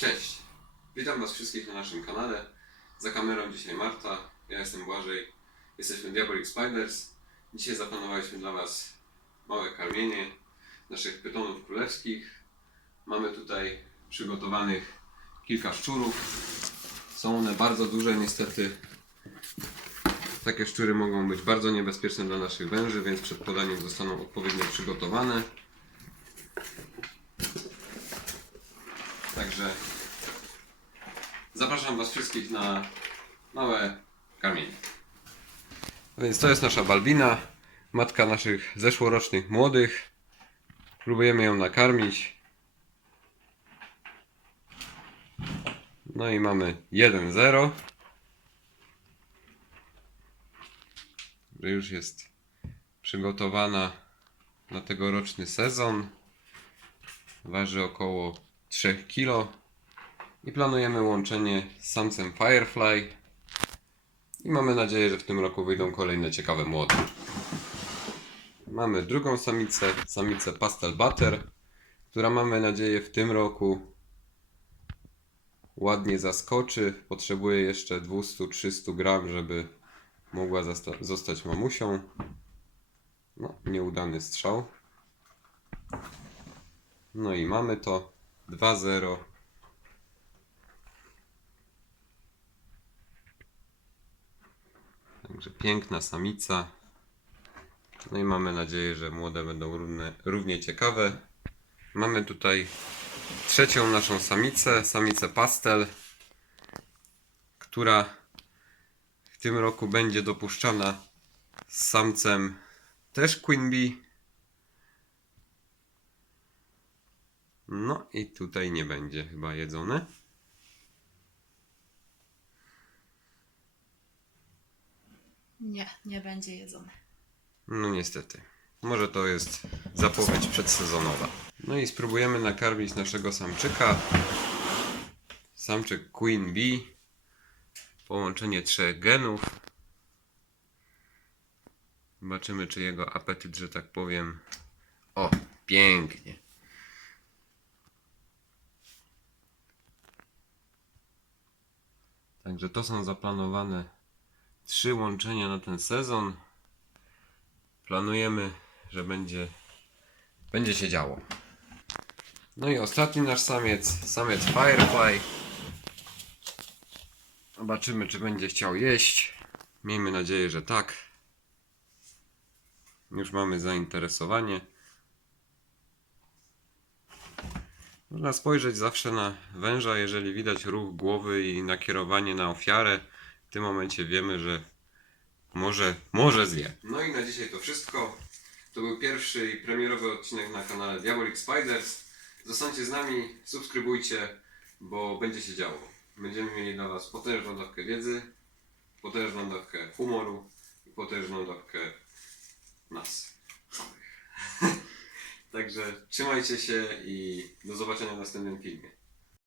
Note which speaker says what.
Speaker 1: Cześć! Witam Was wszystkich na naszym kanale. Za kamerą dzisiaj Marta, ja jestem Błażej, jesteśmy Diabolic Spiders. Dzisiaj zaplanowaliśmy dla Was małe karmienie naszych pytonów królewskich. Mamy tutaj przygotowanych kilka szczurów. Są one bardzo duże, niestety takie szczury mogą być bardzo niebezpieczne dla naszych węży, więc przed podaniem zostaną odpowiednio przygotowane. Także zapraszam Was wszystkich na małe karmienie. A Więc to jest nasza Balbina, matka naszych zeszłorocznych młodych. Próbujemy ją nakarmić. No i mamy 1-0. Że już jest przygotowana na tegoroczny sezon. Waży około 3 kg. I planujemy łączenie z samcem Firefly. I mamy nadzieję, że w tym roku wyjdą kolejne ciekawe młode. Mamy drugą samicę, samicę Pastel Butter, która mamy nadzieję w tym roku ładnie zaskoczy. Potrzebuje jeszcze 200-300 gram, żeby mogła zostać mamusią. No, nieudany strzał. No i mamy to 2-0. Także piękna samica. No i mamy nadzieję, że młode będą równe, równie ciekawe. Mamy tutaj trzecią naszą samicę, samicę pastel, która w tym roku będzie dopuszczana z samcem też Queen Bee. No i tutaj nie będzie chyba jedzone.
Speaker 2: Nie, nie będzie jedzony.
Speaker 1: No niestety. Może to jest zapowiedź przedsezonowa. No i spróbujemy nakarmić naszego samczyka. Samczyk Queen Bee. Połączenie trzech genów. Zobaczymy, czy jego apetyt, że tak powiem. O, pięknie. Także to są zaplanowane trzy łączenia na ten sezon planujemy, że będzie, będzie się działo. No i ostatni nasz samiec, samiec Firefly. Zobaczymy, czy będzie chciał jeść. Miejmy nadzieję, że tak. Już mamy zainteresowanie. Można spojrzeć zawsze na węża, jeżeli widać ruch głowy i nakierowanie na ofiarę. W tym momencie wiemy, że może, może zje. No i na dzisiaj to wszystko. To był pierwszy i premierowy odcinek na kanale Diabolic Spiders. Zostańcie z nami, subskrybujcie, bo będzie się działo. Będziemy mieli dla Was potężną dawkę wiedzy, potężną dawkę humoru i potężną dawkę Także trzymajcie się i do zobaczenia w następnym filmie.